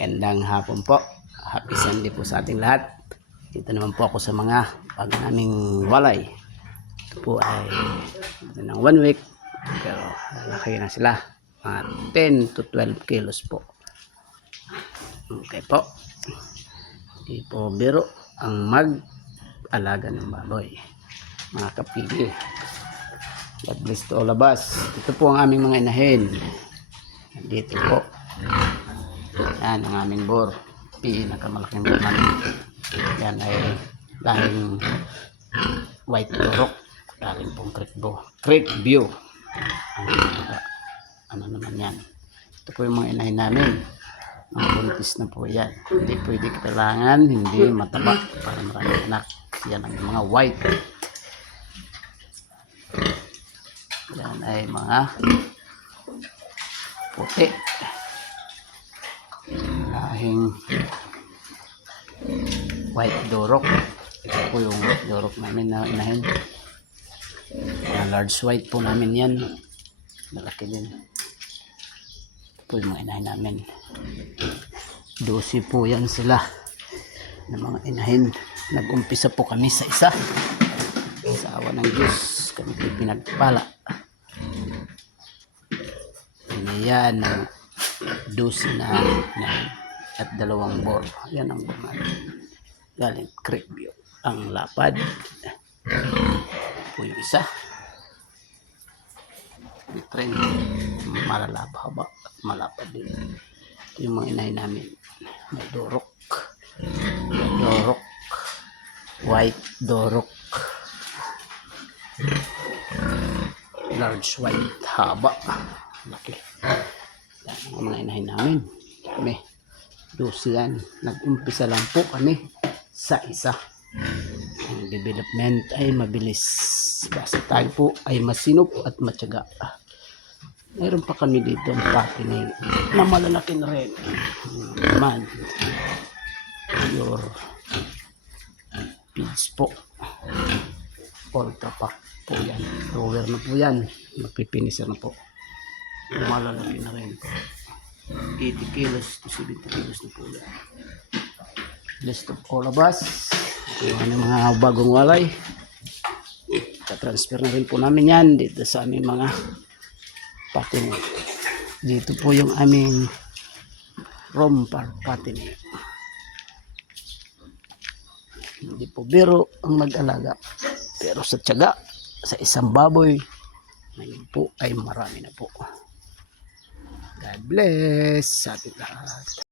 Magandang hapon po. Happy Sunday po sa ating lahat. Dito naman po ako sa mga pag naming walay. Ito po ay ng 1 week. Pero laki na sila. Mga 10 to 12 kilos po. Okay po. Hindi po biro ang mag-alaga ng baboy. Mga kapigi. God bless to all of us. Ito po ang aming mga inahin. Dito po. Yan ang aming bor. Pinakamalaking bor namin. Yan ay lahing white turok. Lahing pong creek view. Ano naman yan. Ito po yung mga inahin namin. Mga buntis na po yan. Hindi pwede kailangan, hindi mataba para maraming anak. Yan ang mga white. Yan ay mga puti. Lahing white dorok. Ito po yung dorok namin na inahin. Large white po namin yan. Malaki din. Ito po yung mga inahin namin. 12 po yan sila ng mga inahin. Nag-umpisa po kami sa isa. Sa awa ng Diyos kami pinagpala. Yan ang 12 na at 2 bor. Yan ang bor natin. Galing creek view. Ang lapad. Po yung isa. Different. Malalaba at malapad din. Ito yung mga inahin namin. May dorok. Dorok. White dorok. Large white. Haba. Laki. Yan ang mga inahin namin. Kami. 12 yan. Nag-umpisa lang po kami sa isa. Ang development ay mabilis. Basta tayo po ay masinop at matyaga. Mayroon pa kami dito ang patinay na malalaki na rin. Naman. Your feeds po. Ultra pack po yan. Rower na po yan. Magpipinisir na po. Malalaki na rin po. 80 kilos to 70 kilos na po yan. List of all of us. Yung mga bagong walay. Transfer na rin po namin yan dito sa aming mga patinay. Dito po yung aming rompar patinay. Hindi po biro ang mag-alaga. Pero sa tiyaga, sa isang baboy, ngayon po ay marami na po. God bless sa ating lahat.